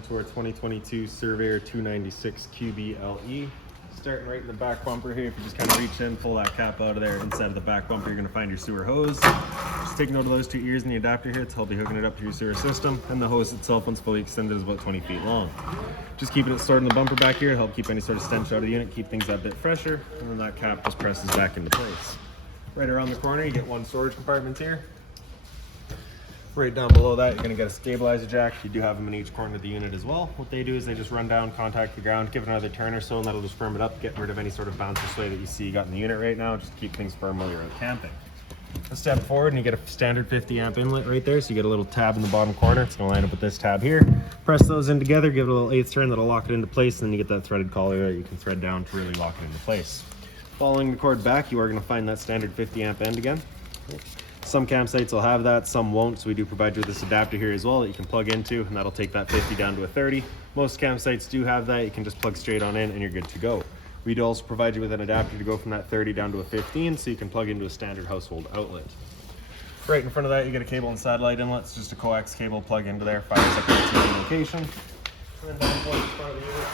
welcome to our 2022 Surveyor 296 QBLE. Starting right in the back bumper here, if you just kind of reach in, pull that cap out of there. Inside of the back bumper, you're going to find your sewer hose. Just take note of those two ears in the adapter here to help you hooking it up to your sewer system. And the hose itself, once fully extended, is about 20 feet long. Just keeping it stored in the bumper back here to help keep any sort of stench out of the unit, keep things that bit fresher. And then that cap just presses back into place. Right around the corner, you get one storage compartment here. Right down below that, you're going to get a stabilizer jack. You do have them in each corner of the unit as well. What they do is they just run down, contact the ground, give it another turn or so, and that'll just firm it up, get rid of any sort of bounce or sway that you see you got in the unit right now, just keep things firm while you're out camping. A step forward and you get a standard 50 amp inlet right there, so you get a little tab in the bottom corner. It's going to line up with this tab here. Press those in together, give it a little eighth turn, that'll lock it into place, and then you get that threaded collar that you can thread down to really lock it into place. Following the cord back, you are going to find that standard 50 amp end again. Some campsites will have that, some won't, so we do provide you with this adapter here as well that you can plug into, and that'll take that 50 down to a 30. Most campsites do have that. You can just plug straight on in and you're good to go. We do also provide you with an adapter to go from that 30 down to a 15, so you can plug into a standard household outlet. Right in front of that, you get a cable and satellite inlet. It's just a coax cable plug into there, fires up to its main location. And then down towards the front of the unit,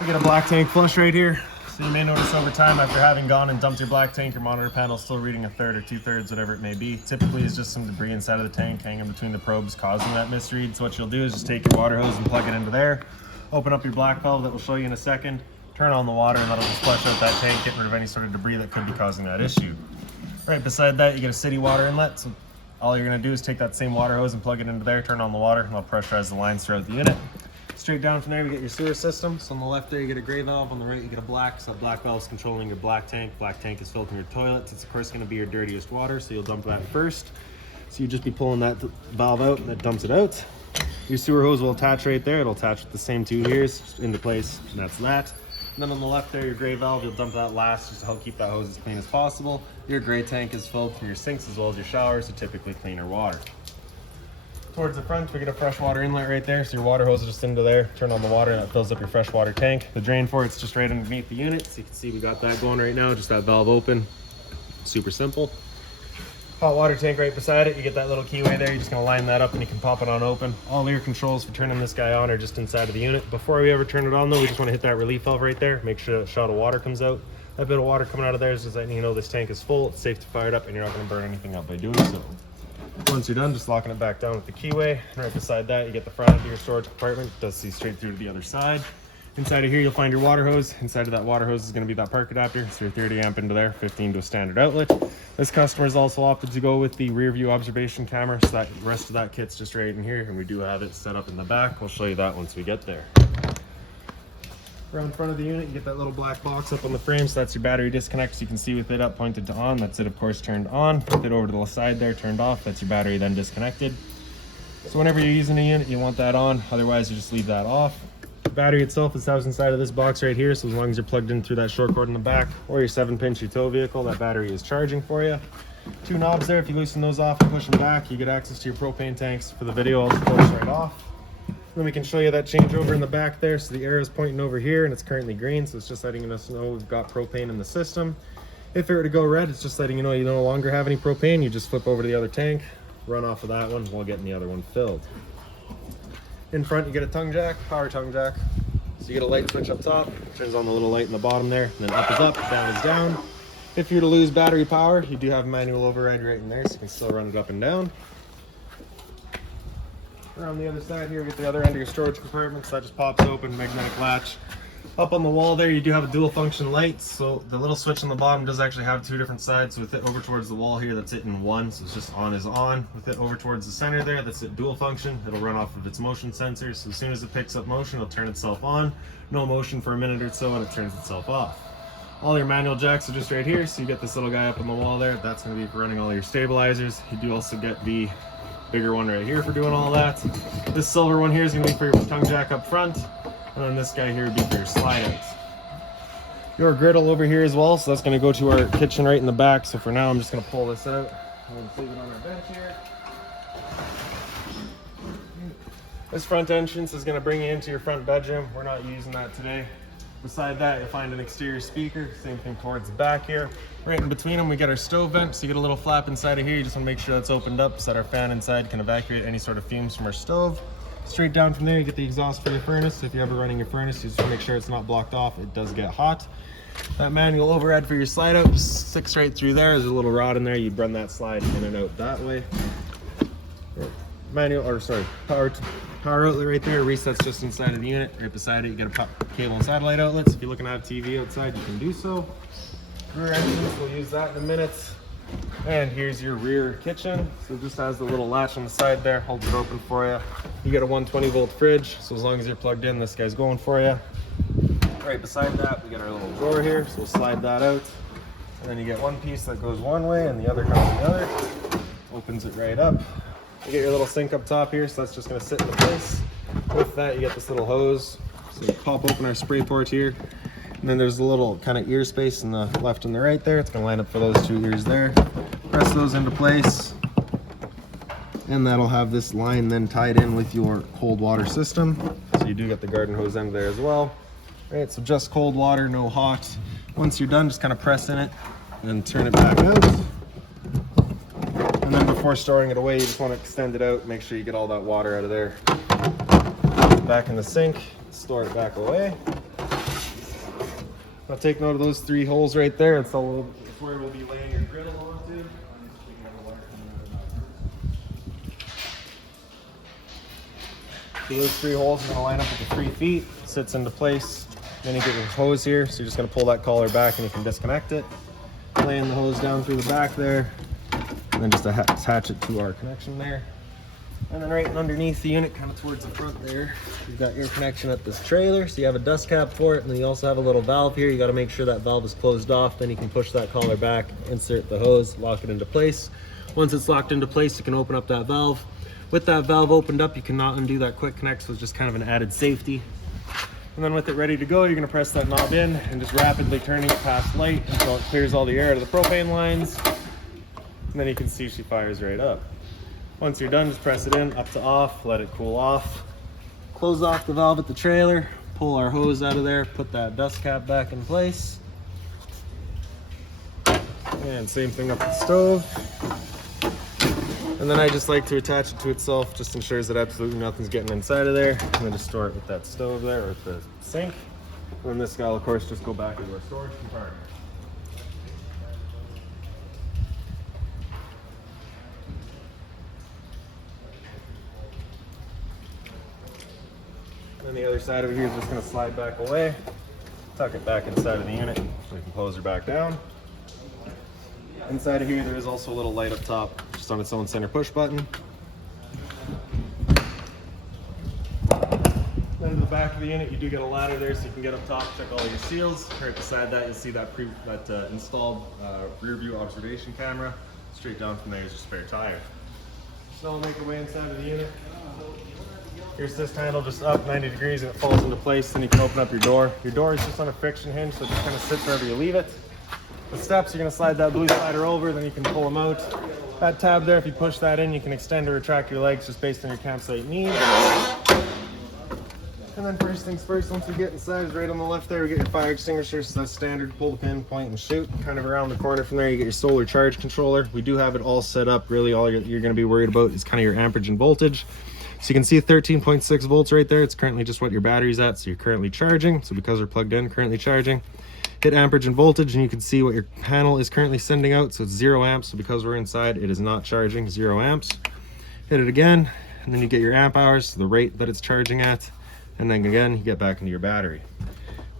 we get a black tank flush right here. So you may notice over time, after having gone and dumped your black tank, your monitor panel is still reading a third or 2/3, whatever it may be. Typically, it's just some debris inside of the tank hanging between the probes causing that misread. So what you'll do is just take your water hose and plug it into there. Open up your black valve that we'll show you in a second. Turn on the water and that'll just flush out that tank, getting rid of any sort of debris that could be causing that issue. Right beside that, you get a city water inlet. So all you're gonna do is take that same water hose and plug it into there, turn on the water, and it'll pressurize the lines throughout the unit. Straight down from there, we get your sewer system. So on the left there, you get a gray valve. On the right, you get a black. So that black valve is controlling your black tank. Black tank is filtering your toilet. It's of course going to be your dirtiest water, so you'll dump that first. So you just be pulling that valve out, and that dumps it out. Your sewer hose will attach right there. It'll attach with the same two ears into place, and that's that. And then on the left there, your gray valve, you'll dump that last just to help keep that hose as clean as possible. Your gray tank is filled from your sinks as well as your showers, so typically cleaner water. Towards the front, we get a freshwater inlet right there. So your water hose is just into there. Turn on the water and that fills up your freshwater tank. The drain for it's just right underneath the unit. So you can see we got that going right now, just that valve open. Super simple. Hot water tank right beside it. You get that little keyway there. You're just gonna line that up and you can pop it on open. All your controls for turning this guy on are just inside of the unit. Before we ever turn it on though, we just wanna hit that relief valve right there. Make sure that shot of water comes out. That bit of water coming out of there is just letting you know this tank is full. It's safe to fire it up and you're not gonna burn anything up by doing so. Once you're done, just locking it back down with the keyway. And right beside that, you get the front of your storage compartment. It does see straight through to the other side. Inside of here, you'll find your water hose. Inside of that water hose is going to be that park adapter. So your 30 amp into there, 15 to a standard outlet. This customer has also opted to go with the rear view observation camera. So that rest of that kit's just right in here. And we do have it set up in the back. We'll show you that once we get there. Around front of the unit, you get that little black box up on the frame, so that's your battery disconnect. So you can see with it up pointed to on, that's it of course turned on. With it over to the side there, turned off, that's your battery then disconnected. So whenever you're using a unit, you want that on, otherwise you just leave that off. The battery itself is housed inside of this box right here, so as long as you're plugged in through that short cord in the back or your 7-pin your tow vehicle, that battery is charging for you. Two knobs there, if you loosen those off and push them back, you get access to your propane tanks. For the video, I'll just pull this right off. Then we can show you that changeover in the back there. So the arrow is pointing over here and it's currently green, so it's just letting us know we've got propane in the system. If it were to go red, it's just letting you know you no longer have any propane. You just flip over to the other tank, run off of that one while getting the other one filled. In front, you get a tongue jack, power tongue jack. So you get a light switch up top, turns on the little light in the bottom there, and then up is up, down is down. If you were to lose battery power, you do have manual override right in there, so you can still run it up and down. Around the other side here, we get the other end of your storage compartment, so that just pops open, magnetic latch. Up on the wall there, you do have a dual function light, so the little switch on the bottom does actually have two different sides. So with it over towards the wall here, that's it in one, so it's just on is on. With it over towards the center there, that's it dual function. It'll run off of its motion sensor, so as soon as it picks up motion, it'll turn itself on. No motion for a minute or so, and it turns itself off. All your manual jacks are just right here, so you get this little guy up on the wall there. That's going to be for running all your stabilizers. You do also get the bigger one right here for doing all that. This silver one here is going to be for your tongue jack up front, and then this guy here would be for your slide outs. Your griddle over here as well, so that's going to go to our kitchen right in the back. So for now, I'm just going to pull this out. I'm going to leave it on our bench here. This front entrance is going to bring you into your front bedroom. We're not using that today. Beside that, you'll find an exterior speaker, same thing towards the back here. Right in between them, we get our stove vent, so you get a little flap inside of here. You just wanna make sure that's opened up so that our fan inside can evacuate any sort of fumes from our stove. Straight down from there, you get the exhaust for your furnace. If you're ever running your furnace, you just wanna make sure it's not blocked off. It does get hot. That manual overhead for your slide out, just sticks right through there. There's a little rod in there. You'd run that slide in and out that way. Power outlet right there, resets just inside of the unit. Right beside it, you get a cable and satellite outlets. If you're looking at a TV outside, you can do so. Rear entrance, we'll use that in a minute. And here's your rear kitchen. So it just has the little latch on the side there, holds it open for you. You get a 120 volt fridge, so as long as you're plugged in, this guy's going for you. Right beside that, we got our little drawer here, so we'll slide that out. And then you get one piece that goes one way and the other comes the other. Opens it right up. You get your little sink up top here, so that's just gonna sit in place. With that, you get this little hose. So you pop open our spray port here. And then there's a little kind of ear space in the left and the right there. It's gonna line up for those two ears there. Press those into place. And that'll have this line then tied in with your cold water system. So you do get the garden hose end there as well. Right, so just cold water, no hot. Once you're done, just kind of press in it and turn it back out. And then before storing it away, you just want to extend it out, make sure you get all that water out of there. Back in the sink, store it back away. Now take note of those 3 holes right there. It's where we'll be laying your griddle onto. So those 3 holes are going to line up with the 3 feet, sits into place. Then you get your hose here, so you're just going to pull that collar back and you can disconnect it. Laying the hose down through the back there. And then just attach it to our connection there. And then right underneath the unit, kind of towards the front there, you've got your connection at this trailer. So you have a dust cap for it, and then you also have a little valve here. You got to make sure that valve is closed off. Then you can push that collar back, insert the hose, lock it into place. Once it's locked into place, you can open up that valve. With that valve opened up, you cannot undo that quick connect, so it's just kind of an added safety. And then with it ready to go, you're going to press that knob in and just rapidly turning it past light until it clears all the air out of the propane lines. And then you can see she fires right up. Once you're done, just press it in, up to off, let it cool off. Close off the valve at the trailer, pull our hose out of there, put that dust cap back in place. And same thing up the stove. And then I just like to attach it to itself, just ensures that absolutely nothing's getting inside of there. And then just store it with that stove there, or with the sink. And then this guy will of course just go back into our storage compartment. And the other side of it here is just going to slide back away, tuck it back inside of the unit, so we can close her back down. Inside of here, there is also a little light up top, just on its own center push button. Then in the back of the unit, you do get a ladder there, so you can get up top, check all your seals. Right beside that, you'll see that installed rear view observation camera. Straight down from there is your spare tire. So we'll make our way inside of the unit. Here's this handle just up 90 degrees and it falls into place. Then you can open up your door. Your door is just on a friction hinge, so it just kind of sits wherever you leave it. The steps, you're going to slide that blue slider over, then you can pull them out. That tab there, if you push that in, you can extend or retract your legs just based on your campsite needs. And then first things first, once we get inside, is right on the left there, we get your fire extinguisher. So that's standard, pull the pin, point and shoot. Kind of around the corner from there, you get your solar charge controller. We do have it all set up. Really all you're going to be worried about is kind of your amperage and voltage. So you can see 13.6 volts right there. It's currently just what your battery's at, so you're currently charging. So because we're plugged in, currently charging. Hit amperage and voltage, and you can see what your panel is currently sending out. So it's 0 amps. So because we're inside, it is not charging, 0 amps. Hit it again, and then you get your amp hours, so the rate that it's charging at. And then again, you get back into your battery.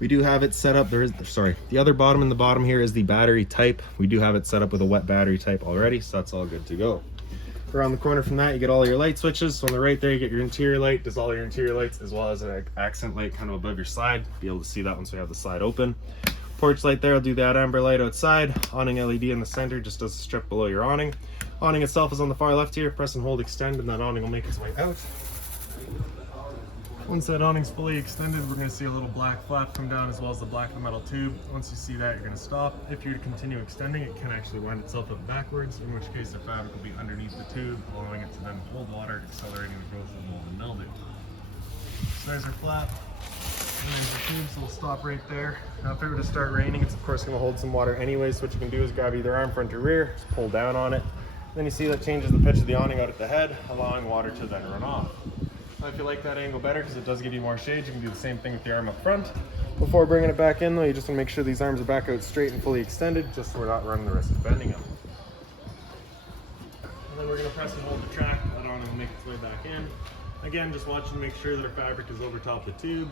We do have it set up. The other bottom in the bottom here is the battery type. We do have it set up with a wet battery type already, so that's all good to go. Around the corner from that, you get all your light switches. So on the right there, you get your interior light, does all your interior lights, as well as an accent light kind of above your slide. Be able to see that once we have the slide open. Porch light there will do that amber light outside. Awning LED in the center just does a strip below your awning. Awning itself is on the far left here. Press and hold extend, and that awning will make its way out. Once that awning's fully extended, we're going to see a little black flap come down, as well as the black metal tube. Once you see that, you're going to stop. If you're to continue extending, it can actually wind itself up backwards, in which case the fabric will be underneath the tube, allowing it to then hold water, accelerating the growth of mold and mildew. So there's our flap. there's the tube, so we'll stop right there. Now if it were to start raining, it's of course going to hold some water anyway, so what you can do is grab either arm, front or rear, just pull down on it. Then you see that changes the pitch of the awning out at the head, allowing water to then run off. Now if you like that angle better, because it does give you more shade, you can do the same thing with the arm up front. Before bringing it back in though, you just want to make sure these arms are back out straight and fully extended, just so we're not running the risk of bending them. And then we're going to press and hold the track, that awning will make its way back in. Again, just watching to make sure that our fabric is over top the tube.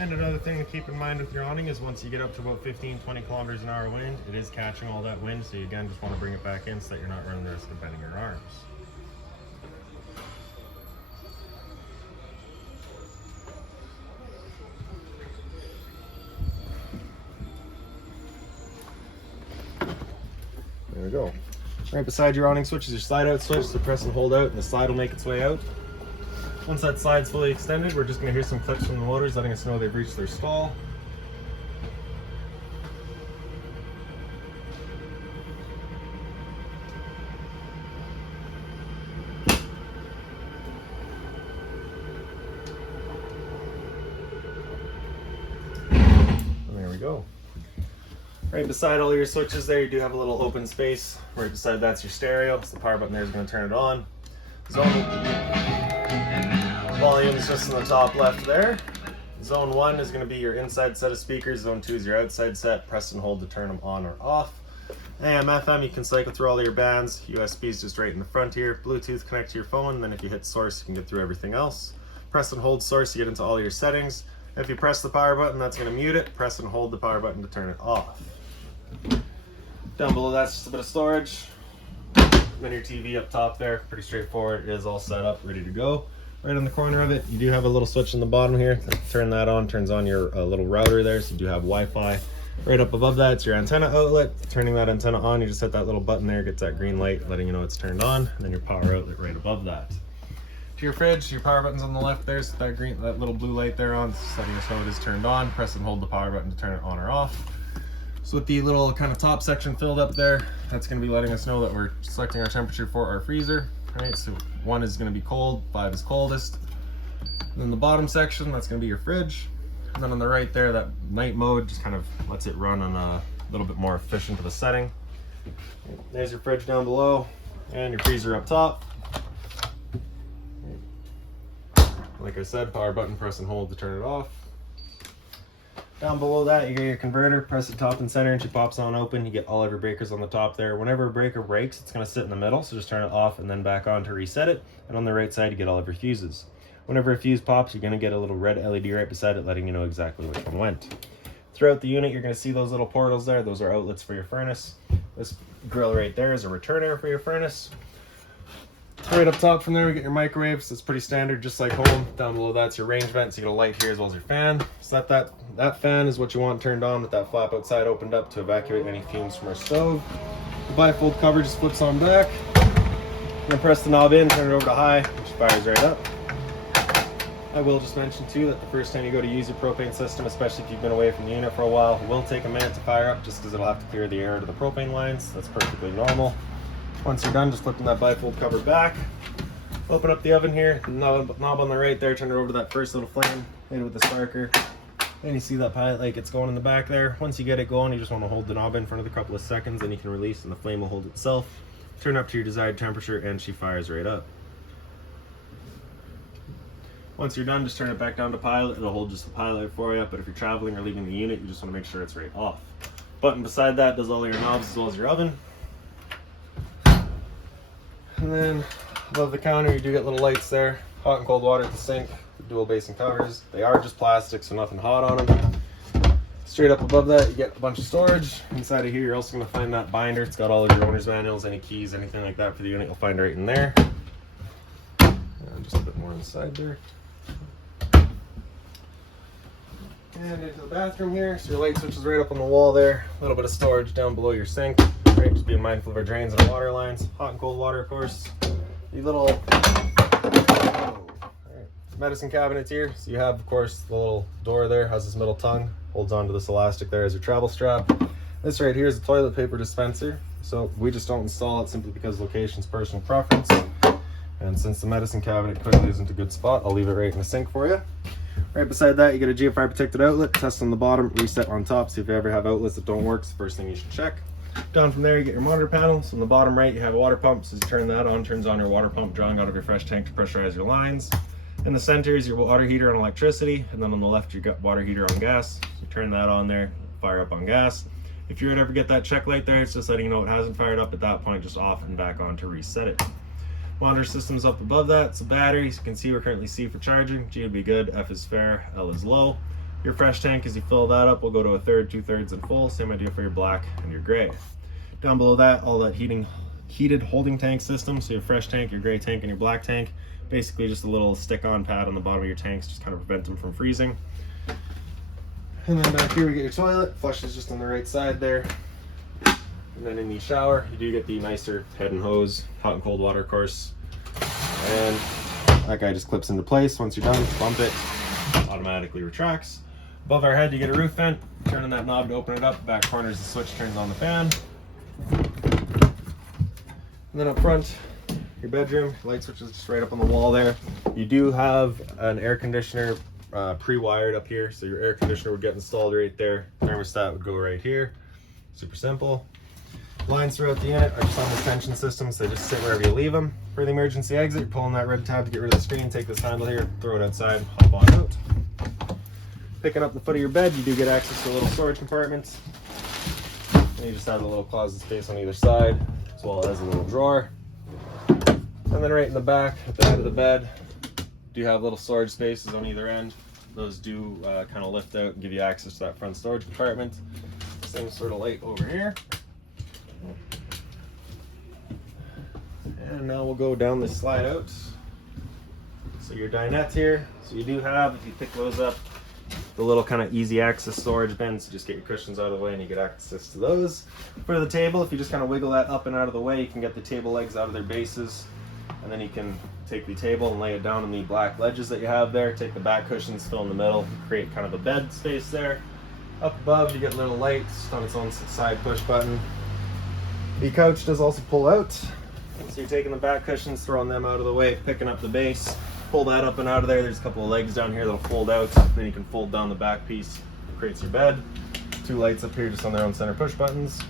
And another thing to keep in mind with your awning is once you get up to about 15-20 kilometers an hour wind, it is catching all that wind, so you again just want to bring it back in so that you're not running the risk of bending your arms. There we go. Right beside your awning switch is your slide out switch, so press and hold out and the slide will make its way out. Once that slide's fully extended, we're just going to hear some clicks from the motors letting us know they've reached their stall. And there we go. Right beside all your switches there, you do have a little open space. Right beside that's your stereo, so the power button there is going to turn it on. Volume is just in the top left there. Zone 1 is going to be your inside set of speakers. Zone 2 is your outside set. Press and hold to turn them on or off. AM, FM, you can cycle through all your bands. USB is just right in the front here. Bluetooth, connect to your phone. Then if you hit source, you can get through everything else. Press and hold source, you get into all your settings. If you press the power button, that's going to mute it. Press and hold the power button to turn it off. Down below that's just a bit of storage. Then your TV up top there, pretty straightforward. It is all set up, ready to go. Right on the corner of it, you do have a little switch in the bottom here. Turn that on, turns on your little router there, so you do have Wi-Fi. Right up above that, it's your antenna outlet. Turning that antenna on, you just hit that little button there, gets that green light, letting you know it's turned on, and then your power outlet right above that. To your fridge, your power button's on the left there, so that little blue light there on, letting us know it is turned on. Press and hold the power button to turn it on or off. So with the little kind of top section filled up there, that's going to be letting us know that we're selecting our temperature for our freezer. Right, so 1 is going to be cold, 5 is coldest. And then the bottom section, that's going to be your fridge. And then on the right there, that night mode just kind of lets it run on a little bit more efficient of a setting. There's your fridge down below, and your freezer up top. Like I said, power button, press and hold to turn it off. Down below that, you get your converter, press the top and center, and she pops on open. You get all of your breakers on the top there. Whenever a breaker breaks, it's going to sit in the middle, so just turn it off and then back on to reset it. And on the right side, you get all of your fuses. Whenever a fuse pops, you're going to get a little red LED right beside it, letting you know exactly which one went. Throughout the unit, you're going to see those little portals there. Those are outlets for your furnace. This grill right there is a return air for your furnace. Right up top from there, we get your microwaves. It's pretty standard, just like home. Down below that's your range vent, so you get a light here as well as your fan. So that fan is what you want turned on with that flap outside opened up to evacuate any fumes from our stove. The bifold cover just flips on back. Then press the knob in, turn it over to high, which fires right up. I will just mention too that the first time you go to use your propane system, especially if you've been away from the unit for a while, it will take a minute to fire up just because it'll have to clear the air to the propane lines. That's perfectly normal. Once you're done, just flipping that bifold cover back. Open up the oven here, knob on the right there, turn it over to that first little flame, hit it with the sparker. Then you see that pilot light gets going in the back there. Once you get it going, you just want to hold the knob in for another couple of seconds, then you can release and the flame will hold itself. Turn up to your desired temperature and she fires right up. Once you're done, just turn it back down to pilot. It'll hold just the pilot light for you, but if you're traveling or leaving the unit, you just want to make sure it's right off. Button beside that does all your knobs as well as your oven. And then above the counter, you do get little lights there. Hot and cold water at the sink, dual basin covers. They are just plastic, so nothing hot on them. Straight up above that, you get a bunch of storage. Inside of here, you're also going to find that binder. It's got all of your owner's manuals, any keys, anything like that for the unit, you'll find right in there. And just a bit more inside there. And into the bathroom here, so your light switch is right up on the wall there. A little bit of storage down below your sink. Right, just being mindful of our drains and our water lines. Hot and cold water, of course. The little medicine cabinets here. So you have, of course, the little door there, has this middle tongue, holds onto this elastic there as your travel strap. This right here is the toilet paper dispenser. So we just don't install it simply because location's personal preference. And since the medicine cabinet clearly isn't a good spot, I'll leave it right in the sink for you. Right beside that, you get a Gfi Protected Outlet, test on the bottom, reset on top. So if you ever have outlets that don't work, it's the first thing you should check. Down from there, you get your monitor panel. So on the bottom right, you have a water pump. So you turn that on, turns on your water pump, drawing out of your fresh tank to pressurize your lines. In the center is your water heater on electricity, and then on the left, you got water heater on gas. You turn that on there, fire up on gas. If you were to ever get that check light there, it's just letting you know it hasn't fired up at that point, just off and back on to reset it. Monitor system's up above that. It's a battery. As you can see, we're currently C for charging. G would be good, F is fair, L is low. Your fresh tank, as you fill that up, will go to a third, 2/3, and full. Same idea for your black and your gray. Down below that, all that heated holding tank system. So your fresh tank, your gray tank, and your black tank. Basically just a little stick-on pad on the bottom of your tanks, just kind of prevent them from freezing. And then back here we get your toilet. Flush is just on the right side there. And then in the shower, you do get the nicer head and hose, hot and cold water, of course. And that guy just clips into place. Once you're done, bump it, automatically retracts. Above our head, you get a roof vent. Turning that knob to open it up. Back corner is the switch, turns on the fan. And then up front, your bedroom, light switch is just right up on the wall there. You do have an air conditioner pre-wired up here, so your air conditioner would get installed right there. Thermostat would go right here. Super simple. Lines throughout the unit are just on the tension system, so just sit wherever you leave them. For the emergency exit, you're pulling that red tab to get rid of the screen. Take this handle here, throw it outside, hop on out. Picking up the foot of your bed, you do get access to a little storage compartment. And you just have a little closet space on either side, as well as a little drawer. And then right in the back, at the head of the bed, do have little storage spaces on either end. Those do kind of lift out and give you access to that front storage compartment. Same sort of light over here. And now we'll go down this slide out. So your dinette here. So you do have, if you pick those up, the little kind of easy access storage bins. So just get your cushions out of the way and you get access to those. For the table, if you just kind of wiggle that up and out of the way, you can get the table legs out of their bases. And then you can take the table and lay it down on the black ledges that you have there. Take the back cushions, fill in the middle, create kind of a bed space there. Up above, you get little lights on its own side push button. The couch does also pull out. So you're taking the back cushions, throwing them out of the way, picking up the base, pull that up and out of there. There's a couple of legs down here that'll fold out. Then you can fold down the back piece, creates your bed. Two lights up here just on their own center push buttons.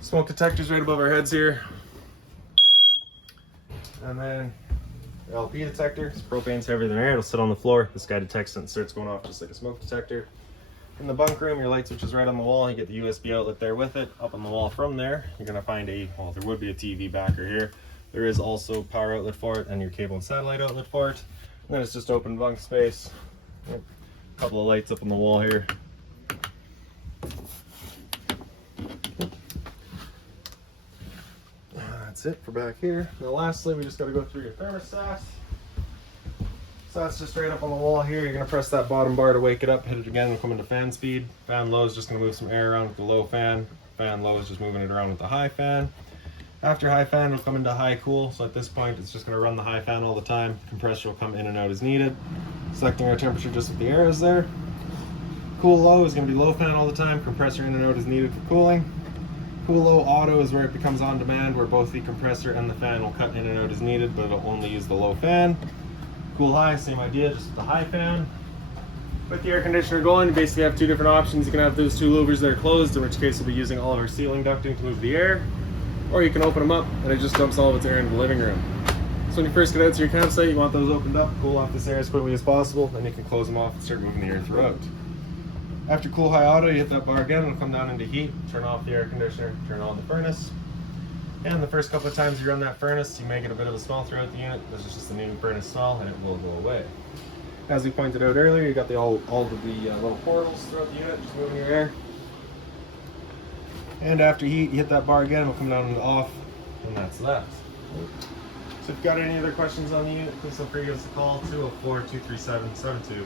Smoke detectors right above our heads here. And then the LP detector. So propane's heavier than air. It'll sit on the floor. This guy detects it and starts going off just like a smoke detector. In the bunk room, your light switch is right on the wall. You get the USB outlet there with it. Up on the wall from there, you're going to find well, there would be a TV backer here. There is also power outlet for it and your cable and satellite outlet for it. And then it's just open bunk space. A couple of lights up on the wall here. That's it for back here. Now lastly, we just got to go through your thermostat. So that's just right up on the wall here. You're going to press that bottom bar to wake it up, hit it again, and come into fan speed. Fan low is just going to move some air around with the low fan. Fan low is just moving it around with the high fan. After high fan, it'll come into high cool. So at this point, it's just going to run the high fan all the time. Compressor will come in and out as needed. Selecting our temperature just with the arrows there. Cool low is going to be low fan all the time. Compressor in and out as needed for cooling. Cool low auto is where it becomes on demand, where both the compressor and the fan will cut in and out as needed, but it'll only use the low fan. Cool high, same idea, just with the high fan. With the air conditioner going, you basically have two different options. You can have those two louvers that are closed, in which case we'll be using all of our ceiling ducting to move the air, or you can open them up and it just dumps all of its air into the living room. So when you first get out to your campsite, you want those opened up, cool off this air as quickly as possible, then you can close them off and start moving the air throughout. After cool high auto, you hit that bar again, it'll come down into heat, turn off the air conditioner, turn on the furnace. And the first couple of times you run that furnace, you may get a bit of a smell throughout the unit. This is just the new furnace smell and it will go away. As we pointed out earlier, you got all of the little portals throughout the unit, just moving your air. And after heat, you hit that bar again, it'll come down into off, and that's that. So if you've got any other questions on the unit, please feel free to give us a call, 204-237-7272.